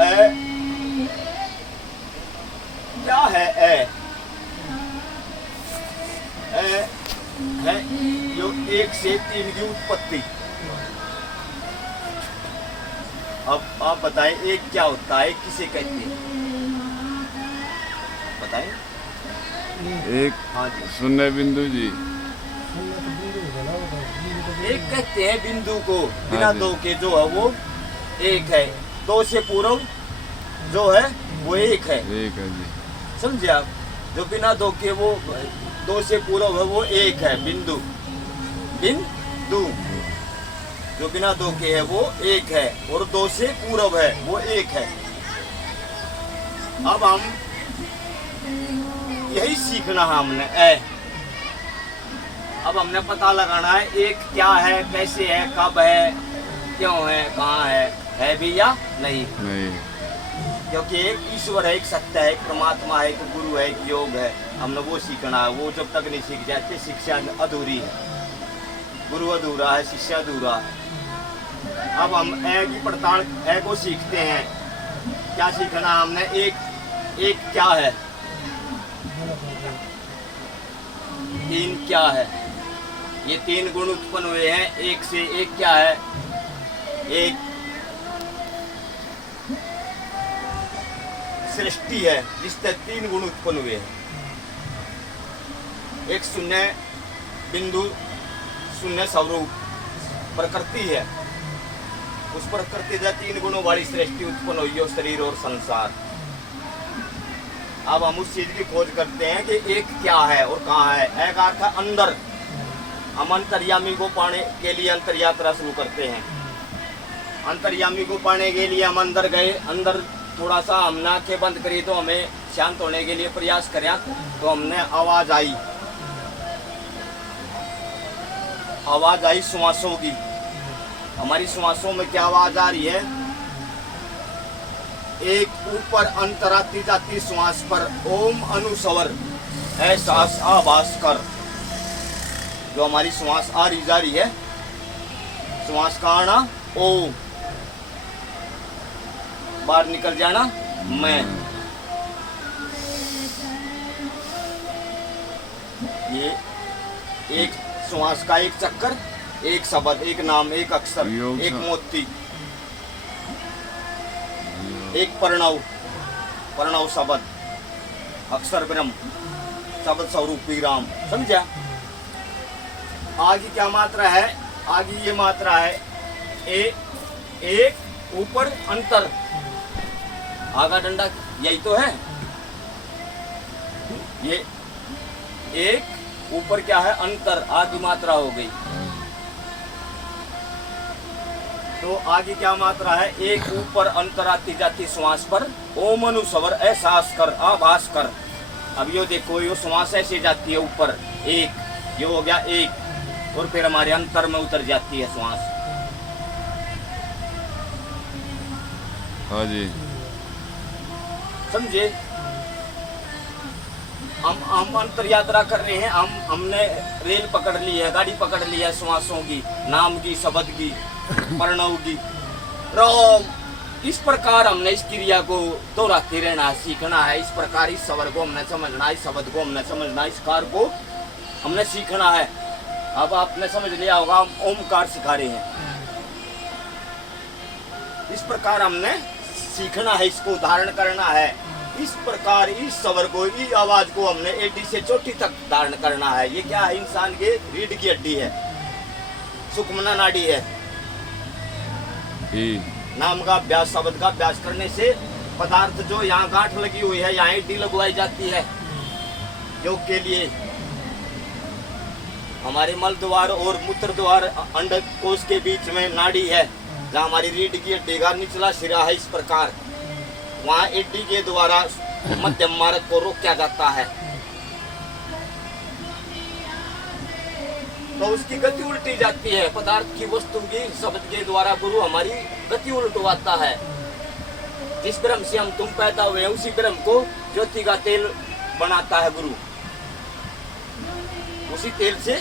ए क्या है? ए है जो 1 से 3 की उत्पत्ति। अब आप बताएं एक क्या होता है, किसे कहते हैं? बताएं। एक हाँ जी, शून्य बिंदु जी। एक कहते हैं बिंदु को, बिना हाँ जी। दो के जो है वो एक है। दो से पूर्व जो है वो एक है, एक है जी। समझे आप? जो बिना दो के वो दो से पूर्व है वो एक है, बिंदु। बिंदु जो बिना दो के है वो एक है, और दो से पूर्व है वो एक है। अब हम यही सीखना है हमने। अब हमने पता लगाना है एक क्या है, कैसे है, कब है, क्यों है, कहाँ है भी या नहीं। नहीं। क्योंकि एक ईश्वर है, एक सत्य है, एक परमात्मा है, एक गुरु है, एक योग है। हमने वो सीखना है। वो जब तक नहीं सीख जाते शिक्षा अधूरी है। गुरु अधूरा है, शिष्य अधूरा है। अब हम ए की पड़ताल ए को सीखते हैं। क्या सीखना हमने? एक क्या है, 3 क्या है। ये 3 गुण उत्पन्न हुए हैं एक से। एक क्या है? एक सृष्टि है जिससे 3 गुण उत्पन्न हुए हैं। एक शून्य बिंदु, शून्य स्वरूप प्रकृति है। उस प्रकृति से 3 गुणों वाली सृष्टि उत्पन्न हुई है, शरीर और संसार। अब हम उस चीज की खोज करते हैं कि एक क्या है और कहाँ है। एक अर्थ है अंदर। हम अंतर्यामी को पाने के लिए अंतर यात्रा शुरू करते हैं। अंतर्यामी को पाने के लिए हम अंदर गए। अंदर थोड़ा सा हमने आंखें बंद करी तो हमें शांत होने के लिए प्रयास करा, तो हमने आवाज आई श्वासों की। हमारी श्वासों में क्या आवाज आ रही है? एक ऊपर अंतर आती जाती श्वास पर ओम अनुस्वर एहसास आभास कर। जो हमारी श्वास आ रही जा रही है, श्वास का आना ओम, बाहर निकल जाना मैं। ये एक श्वास का एक चक्कर, एक शब्द, एक नाम, एक अक्षर, एक मोती, एक प्रणव शब्द, अक्षर ब्रह्म, शब्द स्वरूप विराम। समझा? आगे क्या मात्रा है? आगे ये मात्रा है एक ऊपर अंतर। आगा डंडा यही तो है। ये एक ऊपर क्या है? अंतर। आगे मात्रा हो गई। तो आगे क्या मात्रा है? एक ऊपर अंतर आती जाती श्वास पर ओम अनुस्वर एहसास कर आभास कर। अब यो देखो, यो श्वास ऐसे जाती है ऊपर, एक, यो हो गया एक, और फिर हमारे अंतर में उतर जाती है श्वास। हाँ जी, समझे? हम अंतर यात्रा कर रहे हैं। हमने रेल पकड़ ली है, गाड़ी पकड़ ली है श्वासों की, नाम की, शब्द की, प्रणव की, राम। इस प्रकार हमने इस क्रिया को दोहराते रहना है, सीखना है। इस प्रकार इस स्वर को हमने समझना है, इस शब्द को हमने समझना है, इस कार को हमने सीखना है। अब आपने समझ लिया होगा, हम ओमकार सिखा रहे हैं। इस प्रकार हमने सीखना है, इसको धारण करना है। इस प्रकार इस स्वर को, इस आवाज को हमने एडी से चोटी तक धारण करना है। ये क्या है? इंसान के रीढ़ की हड्डी है, सुषुम्ना नाड़ी है। नाम का अभ्यास, शब्द का अभ्यास करने से पदार्थ जो यहाँ गांठ लगी हुई है, यहाँ एडी लगवाई जाती है योग के लिए। हमारे मल द्वार और मूत्र द्वार, अंड कोश के बीच में नाड़ी है, जहाँ हमारी रीढ़ की हड्डी का निचला सिरा है। इस प्रकार वहाँ एडी के द्वारा मध्यम मार्ग को रोका जाता है। तो उसकी गति उल्टी जाती है। पदार्थ की, वस्तु की, शब्द के द्वारा गुरु हमारी गति उल्टवाता है। जिस ब्रह्म से हम तुम पैदा हुए हैं, उसी ब्रह्म को ज्योति का तेल बनाता है गुरु। उसी तेल से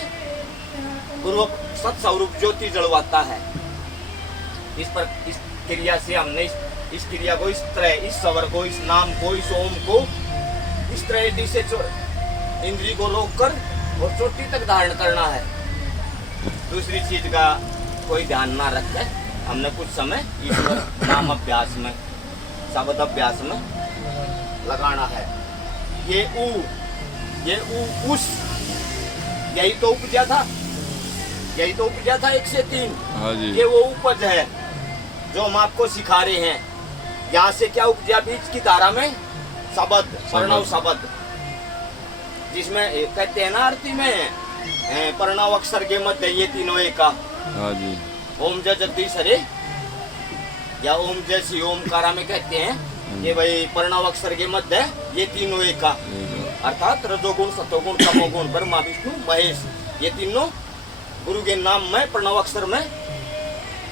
गुरु सत्स्वरूप ज्योति जलवाता है। इस क्रिया से हमने इस क्रिया को इस तरह, इस स्वर को, इस नाम को, इस ओम को इस तरह से इंद्री को रोक कर और चोटी तक धारण करना है। दूसरी चीज का कोई ध्यान ना रखे हमने कुछ समय ईश्वर नाम अभ्यास में, शब्द अभ्यास में लगाना है। ये ऊ उस, यही तो उपजा था, यही तो उपजा था 1 से 3। हाँ जी। ये वो उपज है जो हम आपको सिखा रहे हैं। यहाँ से क्या उपजा? बीच की धारा में शब्द, प्रणव शब्द, जिसमें कहते हैं ना आरती में प्रणव अक्षर के मध्य ये तीनों एक का। हाँ जी। ओम जय जगदीश हरे या ओम जय श्री ओमकारा में कहते हैं कि भाई प्रणव अक्षर के मध्य ये तीनों एक का, अर्थात रजोगुण, सतोगुण, तमोगुण, ब्रह्मा विष्णु महेश, ये तीनों गुरु के नाम में, प्रणव अक्षर में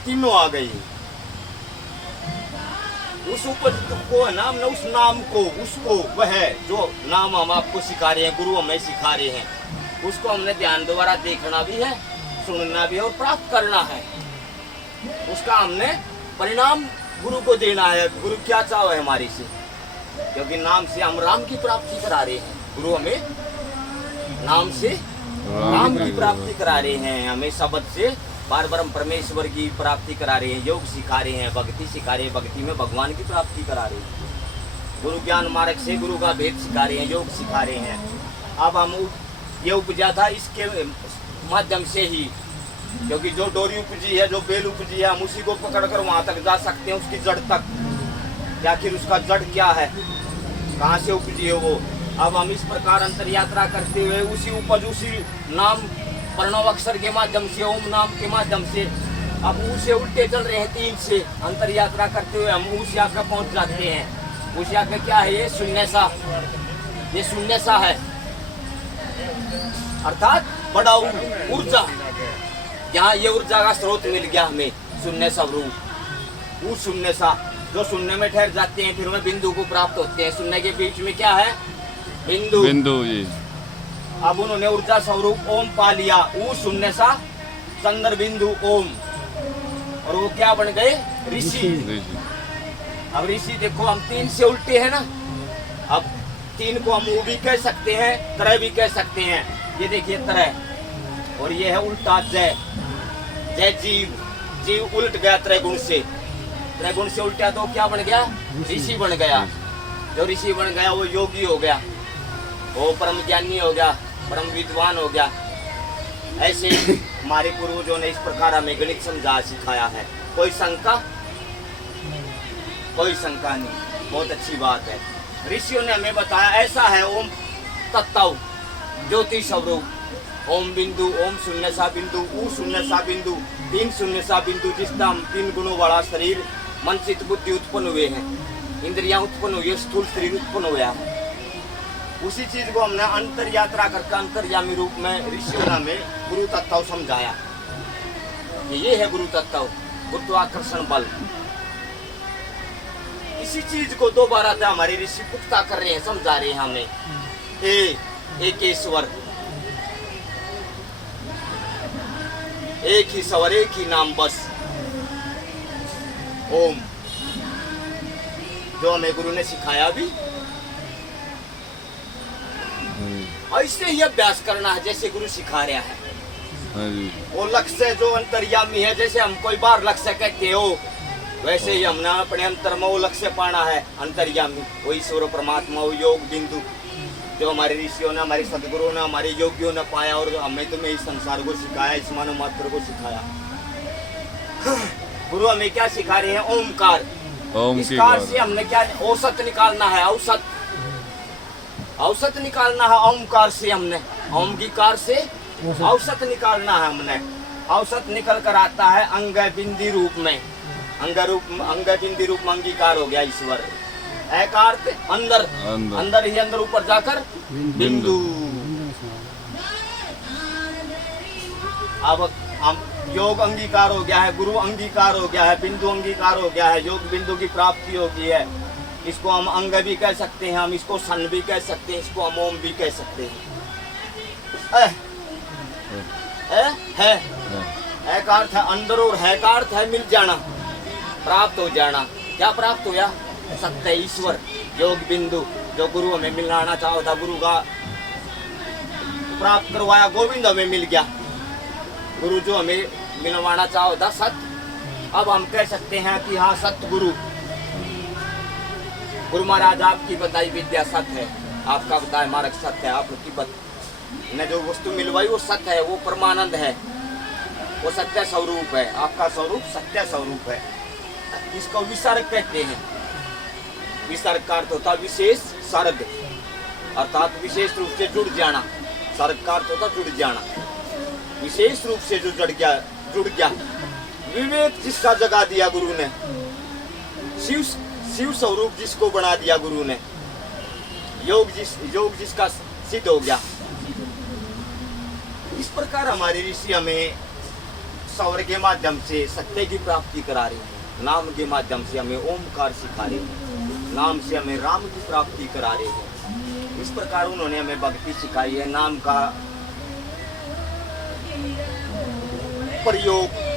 तीनों आ गई। उस उपज को है ना, हमने उस नाम को, उसको, वह जो नाम हम आपको सिखा रहे हैं, गुरु हमें सिखा रहे हैं, उसको हमने ध्यान द्वारा देखना भी है, सुनना भी है और प्राप्त करना है। उसका हमने परिणाम गुरु को देना है। गुरु क्या चाहो है हमारी से, क्योंकि नाम से हम राम की प्राप्ति करा रहे हैं। गुरु हमें नाम से राम की प्राप्ति करा रहे हैं, हमें शब्द से बार ब्रह्म परमेश्वर की प्राप्ति करा रहे हैं, योग सिखा रहे हैं, भक्ति सिखा रहे हैं, भक्ति में भगवान की प्राप्ति करा रहे हैं। गुरु ज्ञान मार्ग से गुरु का भेद सिखा रहे हैं, योग सिखा रहे हैं। अब हम ये उपजा था इसके माध्यम से ही, क्योंकि जो डोरी उपजी है, जो बेल उपजी है, हम उसी को पकड़कर वहां तक जा सकते हैं, उसकी जड़ तक। या फिर उसका जड़ क्या है, कहाँ से उपजी है वो। अब हम इस प्रकार अंतर यात्रा करते हुए उसी उपज, उसी नाम प्रणव अक्षर के माध्यम से, ओम नाम के माध्यम से, अब उसे उल्टे चल रहे हैं 3 से अंतर यात्रा करते हुए हम उस यात्रा पहुंच जाते हैं। उस यात्रा क्या है? ये शून्य सा, ये शून्य सा है, अर्थात बड़ा ऊर्जा। यहाँ ये ऊर्जा का स्रोत मिल गया हमें, शून्य स्वरूप। वो शून्य सा जो शून्य में ठहर जाते हैं, फिर हमें बिंदु को प्राप्त होते हैं। शून्य के बीच में क्या है? बिंदु। बिंदु जी। अब उन्होंने ऊर्जा स्वरूप ओम पा लिया, वो शून्य सा चंद्र बिंदु ओम, और वो क्या बन गए? ऋषि। अब ऋषि देखो, हम 3 से उल्टे हैं ना, अब 3 को हम वो भी कह सकते हैं, तरह भी कह सकते हैं। ये देखिए तरह, और ये है उल्टा जय, जय जीव, जीव उल्ट गया त्रैगुण से, त्रैगुण से उल्टा तो क्या बन गया? ऋषि बन गया। जो ऋषि बन गया वो योगी हो गया, वो परम ज्ञानी हो गया, परम विद्वान हो गया। ऐसे हमारे पूर्वजों ने इस प्रकार हमें गणित समझा सिखाया है। कोई शंका? कोई शंका नहीं, बहुत अच्छी बात है। ऋषियों ने हमें बताया ऐसा है ओम तत्व, ज्योति स्वरूप, ओम बिंदु, ओम शून्य सा बिंदु, ऊ शून्य सा बिंदु, 3 शून्य सा बिंदु, जिसका हम 3 गुणों वाला शरीर, मन चित्त बुद्धि उत्पन्न हुए हैं, इंद्रियां उत्पन्न हुई है, स्थूल शरीर उत्पन्न हुआ है। उसी चीज को हमने अंतर यात्रा करके अंतर्यामी रूप में ऋषियों ने हमें गुरु तत्व समझाया। ये है गुरु तत्व, गुरुत्वाकर्षण बल। इसी चीज को दोबारा से हमारे ऋषि पुख्ता कर रहे हैं, समझा रहे हैं हमें। एक ईश्वर, एक ही स्वर, एक ही नाम, बस ओम, जो हमें गुरु ने सिखाया भी। ऐसे ही अभ्यास करना है जैसे गुरु सिखा रहा है। हाँ जी। वो लक्ष्य जो अंतर्यामी है, जैसे हम कोई बार लक्ष्य कहते हो, वैसे ही हमने अपने अंतर में वो लक्ष्य पाना है, अंतर्यामी, वो ईश्वर परमात्मा, वो योग बिंदु, जो हमारे ऋषियों ने, हमारे सदगुरुओं ने, हमारे योगियों ने पाया, और हमें तुम्हें इस संसार को सिखाया, इस मानव मात्र को सिखाया। गुरु हमें क्या सिखा रहे हैं? ओमकार। इस कार से हमने क्या औसत निकालना है? औसत, औसत निकालना है ओमकार से। हमने ओम की कार से औसत निकालना है हमने। औसत निकल कर आता है अंग बिंदी रूप में, अंग बिंदी रूप में अंगीकार हो गया ईश्वर। एकार अंदर, अंदर ही अंदर, ऊपर जाकर बिंदु। अब हम योग अंगीकार हो गया है, गुरु अंगीकार हो गया है, बिंदु अंगीकार हो गया है, योग बिंदु की प्राप्ति हो गई है। इसको हम अंग भी कह सकते हैं, हम इसको सन भी कह सकते हैं, इसको हम ओम भी कह सकते हैं। है का अर्थ है अंदर, और है का अर्थ है मिल जाना, प्राप्त हो जाना। क्या प्राप्त हुआ? सत्य ईश्वर, योग बिंदु। जो गुरु हमें मिलाना चाहो था, गुरु का प्राप्त करवाया, गोविंद हमें मिल गया। गुरु जो हमें मिलवाना चाहो था सत्य, अब हम कह सकते हैं कि हाँ सत्य गुरु। गुरु महाराज आपकी बताई विद्या सत्य है, आपका बताया मार्ग सत्य है, आपकी ने जो वस्तु मिलवाई वो सत्य है, वो परमानंद है, वो सत्य स्वरूप है। आपका स्वरूप सत्य स्वरूप है। इसको विसर्ग कहते हैं। विसर्ग का अर्थ होता विशेष सर्ग, अर्थात विशेष रूप से जुड़ जाना। सर्ग का अर्थ होता जुड़ जाना, विशेष रूप से जो जुड़ गया। विवेक जिसका जगा दिया गुरु ने, शिव स्वरूप जिसको बना दिया गुरु ने, योग जिसका सिद्ध हो गया। इस प्रकार हमारे ऋषि हमें स्वर के माध्यम से सत्य की प्राप्ति करा रहे हैं, नाम के माध्यम से हमें ओमकार सिखा रहे हैं, नाम से हमें राम की प्राप्ति करा रहे हैं। इस प्रकार उन्होंने हमें भक्ति सिखाई है। नाम का प्रयोग